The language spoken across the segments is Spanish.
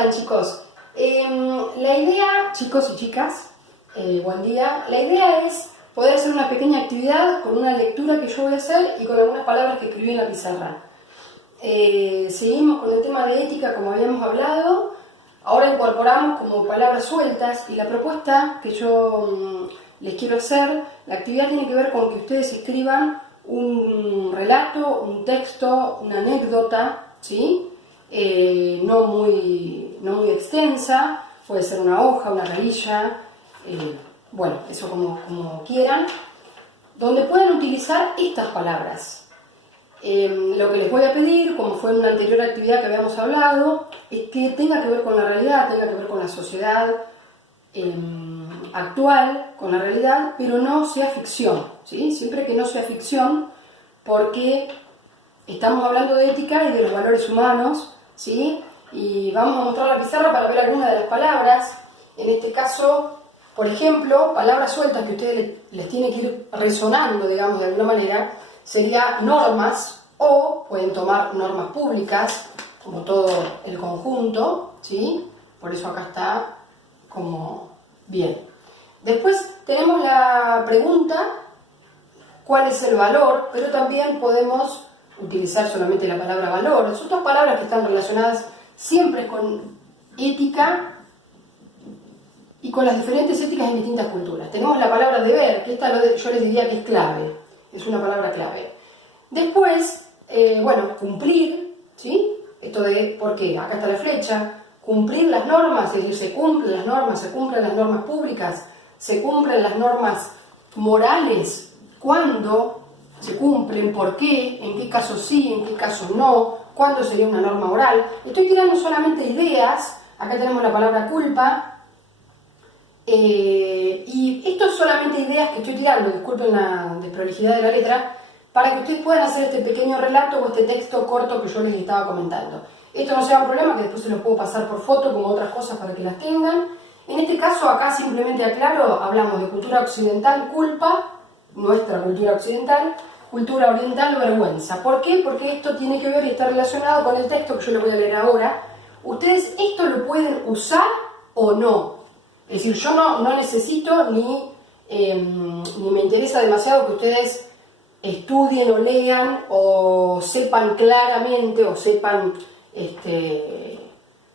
están, chicos? La idea, chicos y chicas, buen día. La idea es poder hacer una pequeña actividad con una lectura que yo voy a hacer y con algunas palabras que escribí en la pizarra. Seguimos con el tema de ética como habíamos hablado. Ahora incorporamos como palabras sueltas y la propuesta que yo les quiero hacer, la actividad tiene que ver con que ustedes escriban un relato, un texto, una anécdota, ¿sí? No muy extensa, puede ser una hoja, una carilla, bueno, eso como quieran, donde puedan utilizar estas palabras. Lo que les voy a pedir, como fue en una anterior actividad que habíamos hablado, es que tenga que ver con la realidad, tenga que ver con la sociedad actual, con la realidad, pero no sea ficción, ¿sí? Siempre que no sea ficción, porque estamos hablando de ética y de los valores humanos, ¿sí? Y vamos a mostrar la pizarra para ver algunas de las palabras. En este caso, por ejemplo, palabras sueltas que ustedes les tienen que ir resonando, digamos, de alguna manera, sería normas, o pueden tomar normas públicas, como todo el conjunto, ¿sí? Por eso acá está como bien. Después tenemos la pregunta, ¿cuál es el valor? Pero también podemos utilizar solamente la palabra valor. Son dos palabras que están relacionadas siempre con ética y con las diferentes éticas en distintas culturas. Tenemos la palabra deber, que esta yo les diría que es clave, es una palabra clave. Después, bueno, cumplir, ¿sí? Esto de, ¿por qué? Acá está la flecha. Cumplir las normas, es decir, se cumplen las normas públicas, se cumplen las normas morales, cuándo se cumplen, por qué, en qué casos sí, en qué casos no, cuándo sería una norma moral. Estoy tirando solamente ideas, acá tenemos la palabra culpa, y esto es solamente ideas que estoy tirando, disculpen la desprolijidad de la letra, para que ustedes puedan hacer este pequeño relato o este texto corto que yo les estaba comentando. Esto no sea un problema, que después se los puedo pasar por foto como otras cosas para que las tengan. En este caso, acá simplemente aclaro, hablamos de cultura occidental, culpa, nuestra cultura occidental, cultura oriental, vergüenza. ¿Por qué? Porque esto tiene que ver y está relacionado con el texto que yo les voy a leer ahora. Ustedes esto lo pueden usar o no. Es decir, yo no necesito ni me interesa demasiado que ustedes estudien o lean o sepan claramente o sepan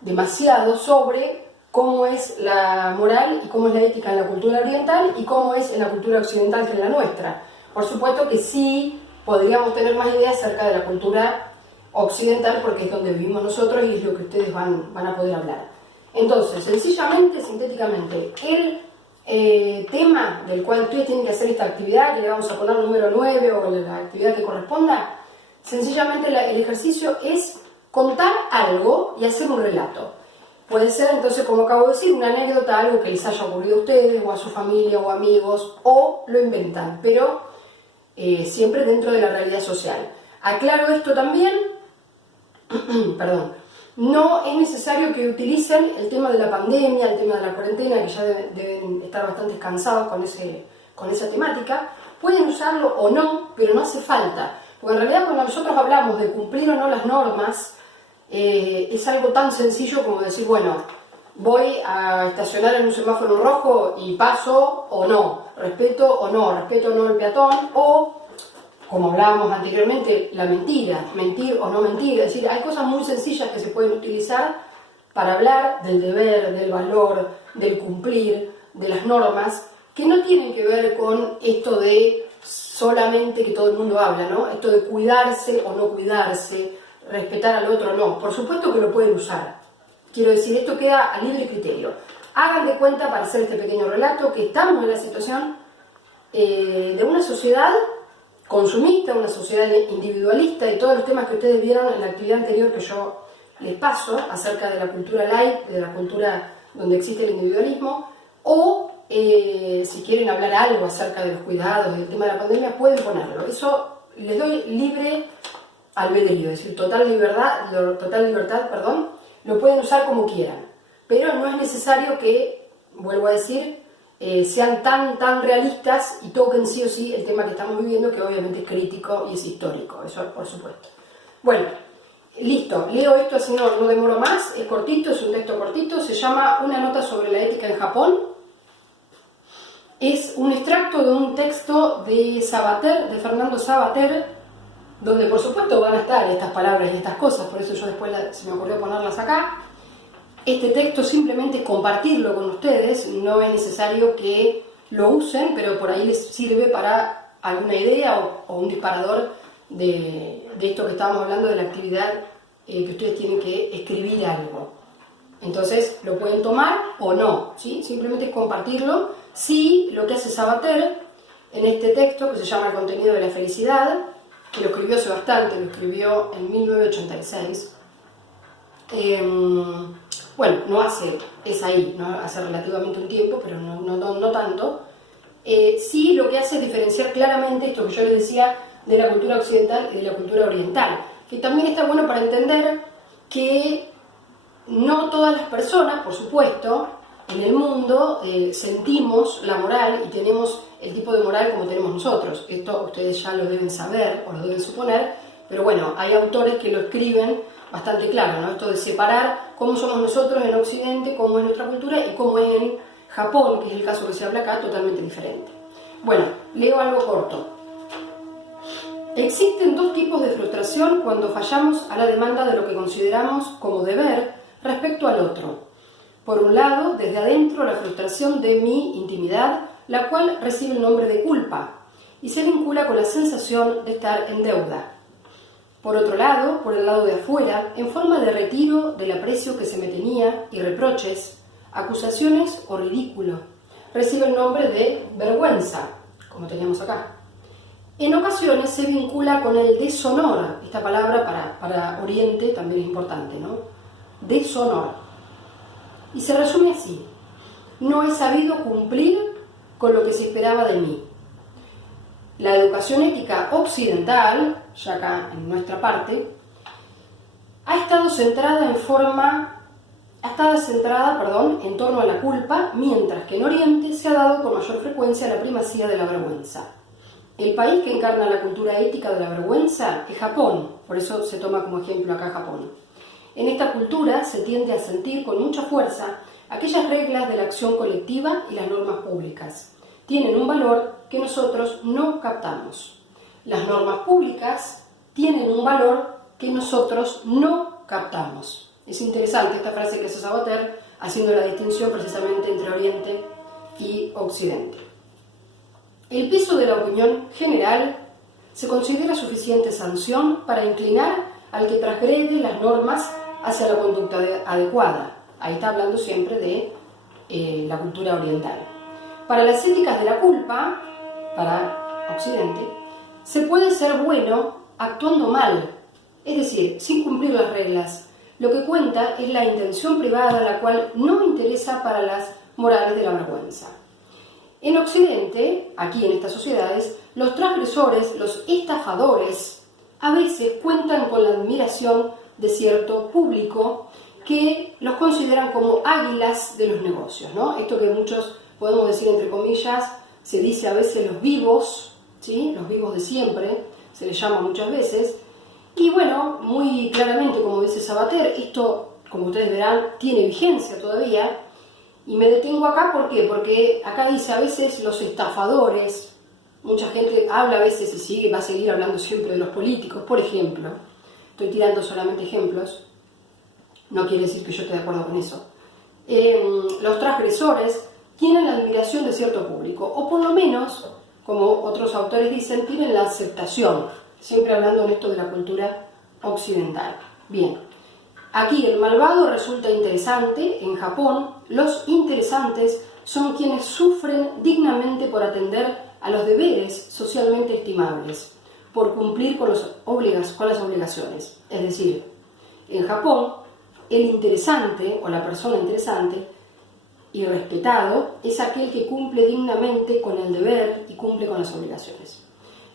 demasiado sobre cómo es la moral y cómo es la ética en la cultura oriental y cómo es en la cultura occidental, que es la nuestra. Por supuesto que sí podríamos tener más ideas acerca de la cultura occidental porque es donde vivimos nosotros y es lo que ustedes van a poder hablar. Entonces, sencillamente, sintéticamente, el tema del cual ustedes tienen que hacer esta actividad, que le vamos a poner número 9 o la actividad que corresponda, sencillamente el ejercicio es contar algo y hacer un relato. Puede ser entonces, como acabo de decir, una anécdota, algo que les haya ocurrido a ustedes o a su familia o amigos, o lo inventan, pero siempre dentro de la realidad social. Aclaro esto también, perdón, no es necesario que utilicen el tema de la pandemia, el tema de la cuarentena, que ya deben estar bastante cansados con esa temática. Pueden usarlo o no, pero no hace falta. Porque en realidad cuando nosotros hablamos de cumplir o no las normas, es algo tan sencillo como decir, bueno, voy a estacionar en un semáforo rojo y paso o no, respeto o no el peatón, o, como hablábamos anteriormente, la mentira, mentir o no mentir. Es decir, hay cosas muy sencillas que se pueden utilizar para hablar del deber, del valor, del cumplir, de las normas, que no tienen que ver con esto de solamente que todo el mundo habla, ¿no? Esto de cuidarse o no cuidarse, respetar al otro, no. Por supuesto que lo pueden usar. Quiero decir, esto queda a libre criterio. Hagan de cuenta, para hacer este pequeño relato, que estamos en la situación de una sociedad consumista, una sociedad individualista, y todos los temas que ustedes vieron en la actividad anterior que yo les paso acerca de la cultura light, de la cultura donde existe el individualismo, o si quieren hablar algo acerca de los cuidados, del tema de la pandemia, pueden ponerlo. Eso les doy libre albedrío, es decir, total libertad, lo pueden usar como quieran, pero no es necesario que, vuelvo a decir, sean tan realistas y toquen sí o sí el tema que estamos viviendo, que obviamente es crítico y es histórico, eso por supuesto. Bueno, Listo, leo esto, así no demoro más, es cortito, es un texto cortito, se llama Una nota sobre la ética en Japón. Es un extracto de un texto de Sabater, de Fernando Sabater, donde por supuesto van a estar estas palabras y estas cosas, por eso yo después se me ocurrió ponerlas acá. Este texto simplemente compartirlo con ustedes, no es necesario que lo usen, pero por ahí les sirve para alguna idea o un disparador de esto que estábamos hablando, de la actividad que ustedes tienen que escribir algo. Entonces lo pueden tomar o no, ¿sí? Simplemente es compartirlo. Sí, lo que hace Sabater en este texto, que se llama El contenido de la felicidad, que lo escribió hace bastante, lo escribió en 1986. Bueno, es ahí, ¿no? Hace relativamente un tiempo, pero no tanto. Sí, lo que hace es diferenciar claramente esto que yo les decía de la cultura occidental y de la cultura oriental, que también está bueno para entender que no todas las personas, por supuesto, en el mundo sentimos la moral y tenemos el tipo de moral como tenemos nosotros. Esto ustedes ya lo deben saber o lo deben suponer, pero bueno, hay autores que lo escriben bastante claro, ¿no? Esto de separar cómo somos nosotros en Occidente, cómo es nuestra cultura y cómo es en Japón, que es el caso que se habla acá, totalmente diferente. Bueno, leo algo corto. Existen dos tipos de frustración cuando fallamos a la demanda de lo que consideramos como deber respecto al otro. Por un lado, desde adentro, la frustración de mi intimidad, la cual recibe el nombre de culpa y se vincula con la sensación de estar en deuda. Por otro lado, por el lado de afuera, en forma de retiro del aprecio que se me tenía y reproches, acusaciones o ridículo, recibe el nombre de vergüenza, como teníamos acá. En ocasiones se vincula con el deshonor. Esta palabra para Oriente también es importante, ¿no? Deshonor. Y se resume así: no he sabido cumplir con lo que se esperaba de mí. La educación ética occidental, ya acá en nuestra parte, ha estado centrada en torno a la culpa, mientras que en Oriente se ha dado con mayor frecuencia la primacía de la vergüenza. El país que encarna la cultura ética de la vergüenza es Japón, por eso se toma como ejemplo acá Japón. En esta cultura se tiende a sentir con mucha fuerza aquellas reglas de la acción colectiva y las normas públicas. Tienen un valor que nosotros no captamos. Las normas públicas tienen un valor que nosotros no captamos. Es interesante esta frase que hace Sabater, haciendo la distinción precisamente entre Oriente y Occidente. El peso de la opinión general se considera suficiente sanción para inclinar al que transgrede las normas hacia la conducta adecuada. Ahí está hablando siempre de la cultura oriental. Para las éticas de la culpa, para Occidente, se puede ser bueno actuando mal, es decir, sin cumplir las reglas. Lo que cuenta es la intención privada, la cual no interesa para las morales de la vergüenza. En Occidente, aquí en estas sociedades, los transgresores, los estafadores, a veces cuentan con la admiración de cierto público que los consideran como águilas de los negocios, ¿no? Esto que muchos podemos decir entre comillas, se dice a veces los vivos, ¿sí? Los vivos de siempre, se les llama muchas veces. Y bueno, muy claramente, como dice Sabater, esto, como ustedes verán, tiene vigencia todavía. Y me detengo acá, ¿por qué? Porque acá dice a veces los estafadores, mucha gente habla a veces y va a seguir hablando siempre de los políticos, por ejemplo. Estoy tirando solamente ejemplos, no quiere decir que yo esté de acuerdo con eso. Los transgresores tienen la admiración de cierto público, o por lo menos, como otros autores dicen, tienen la aceptación, siempre hablando en esto de la cultura occidental. Bien, aquí el malvado resulta interesante. En Japón, los interesantes son quienes sufren dignamente por atender a los deberes socialmente estimables, por cumplir con las obligaciones. Es decir, en Japón, el interesante o la persona interesante y respetado es aquel que cumple dignamente con el deber y cumple con las obligaciones.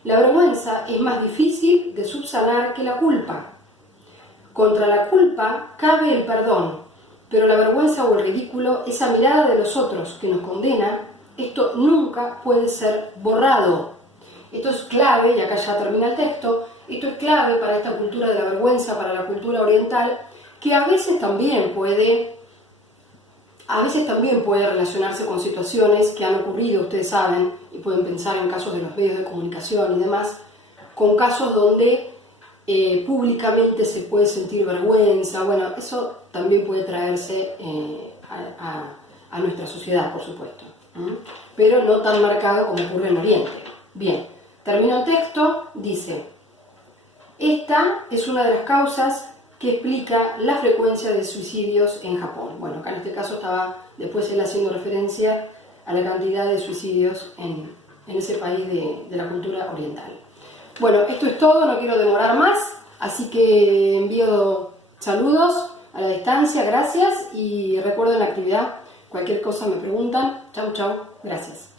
La vergüenza es más difícil de subsanar que la culpa. Contra la culpa cabe el perdón, pero la vergüenza o el ridículo, esa mirada de los otros que nos condena, esto nunca puede ser borrado. Esto es clave, y acá ya termina el texto, Esto es clave para esta cultura de la vergüenza, para la cultura oriental, que a veces también puede relacionarse con situaciones que han ocurrido, ustedes saben, y pueden pensar en casos de los medios de comunicación y demás, con casos donde públicamente se puede sentir vergüenza. Bueno, eso también puede traerse a nuestra sociedad, por supuesto, pero no tan marcado como ocurre en Oriente. Bien, termino el texto, dice: esta es una de las causas que explica la frecuencia de suicidios en Japón. Bueno, acá en este caso estaba después él haciendo referencia a la cantidad de suicidios en ese país de la cultura oriental. Bueno, esto es todo, no quiero demorar más, así que envío saludos a la distancia, gracias, y recuerden la actividad, cualquier cosa me preguntan. Chau, chau, gracias.